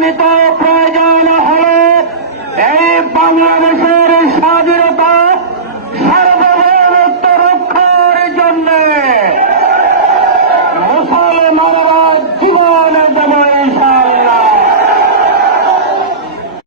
Planetário